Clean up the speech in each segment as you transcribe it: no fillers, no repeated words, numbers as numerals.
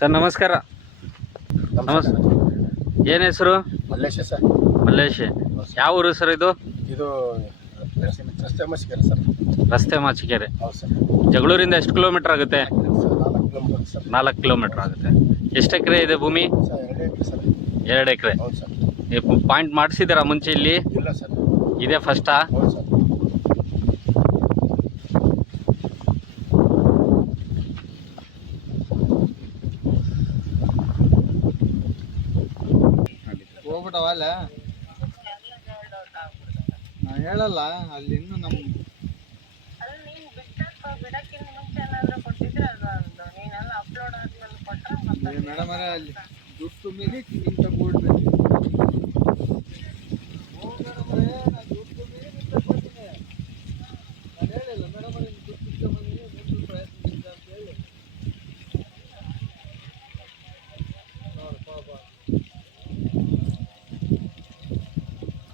Sir ನಮಸ್ಕಾರ. ಏನು ಹೆಸರು? ಮಲ್ಲೇಶ ಸರ್. ಮಲ್ಲೇಶ್. ಯಾವ ಊರು ಸರ್ ಇದು? ಇದು ರಸ್ತೆ ಮಾಚಿಕೆರೆ ಸರ್. ರಸ್ತೆ ಮಾಚಿಕೆರೆ. ಹೌದು ಸರ್. ಜಗಳೂರಿಂದ ಎಷ್ಟು ಕಿಲೋಮೀಟರ್ ಆಗುತ್ತೆ? 4 ಕಿಲೋಮೀಟರ್ ಸರ್. 4 ಕಿಲೋಮೀಟರ್ ಆಗುತ್ತೆ. ಎಷ್ಟು ಎಕರೆ ಇದೆ ಭೂಮಿ? ಸರ್ 2 ಎಕರೆ ಸರ್. 2 ಎಕರೆ. ಹೌದು ಸರ್. ಪಾಯಿಂಟ್ ಮಾಡಿಸಿದ್ದೀರಾ ಮುಂಚೆ ಇಲ್ಲಿ? ಇಲ್ಲ ಸರ್. ಇದೇ ಫಸ್ಟಾ? ಹೌದು ಸರ್. ಹೋಗ್ಬಿಟ್ಟವಲ್ಲ ನಾ ಹೇಳಲ್ಲ ಅಲ್ಲಿ ಇನ್ನು ನಮ್ಮ ಮೇಡಮ್ ಅಲ್ಲಿ ದುಡ್ಡು ತುಂಬಿಲಿ ನಿಮ್ ತಗೊಳ್ಬೇಕು. ದುಡ್ಡು ತುಂಬಿಲಿ ನಿಮ್ ತಗೊಳ್ತೀನಿ. ನಾನು ಹೇಳಿಲ್ಲ ಮೇಡಮ್ ದುಡ್ಡು ತುಂಬಿದ್ದೀನಿ ದುಡ್ಡು ಪ್ರಯತ್ನ ಅಂತ ಹೇಳಿ ನೋಡಿ ಪಾಪ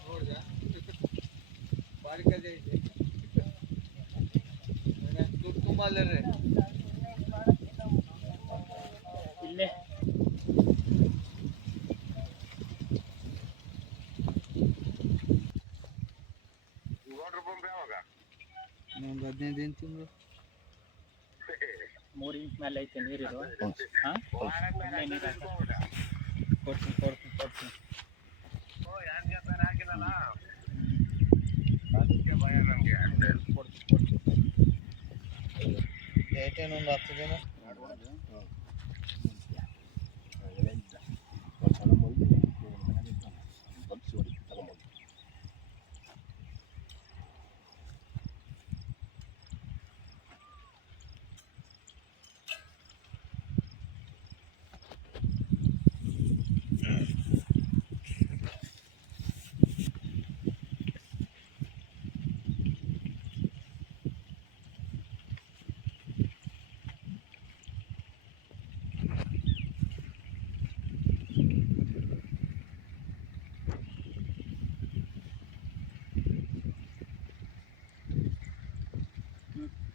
ನೋಡಿದ ಬಾರಿಕದೆ ಐತೆ ದುಡ್ಡು ತುಂಬಲ್ಲ ರೀ ಇಲ್ಲೇ ಒಂದು 15 ದಿನ ತಿಂಗಳು 3 ಇಂಚ್ ಮೇಲೆ ಐತೆ ನೀರಿದು. ಹಾಂ ಕೊಡ್ತೀನಿ ಏಟೇನೊಂದು 10 ದಿನ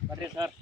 ಬರ್ರಿ ಸರ್.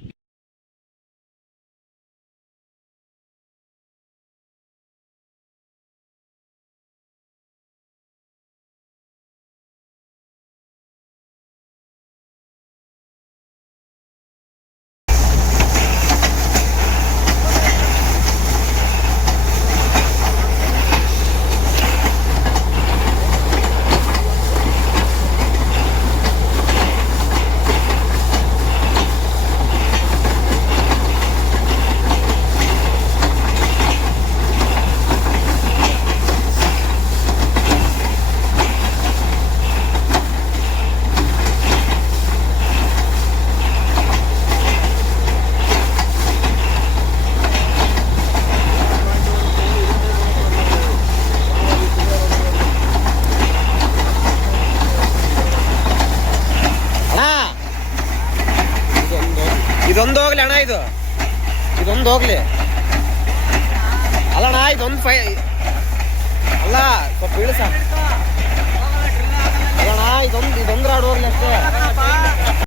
ಇದೊಂದು ಹೋಗ್ಲಿ ಅಣ್ಣ, ಇದೊಂದು ಹೋಗ್ಲಿ ಅಲ್ಲಣ್ಣ, ಇದೊಂದು ಅಲ್ಲ ಸ್ವಲ್ಪ ಇಳಿಸ ಅಲ್ಲಣ್ಣ, ಇದೊಂದು ರಾಡ್ ಹೋಗ್ಲಿ ಅಷ್ಟೇ.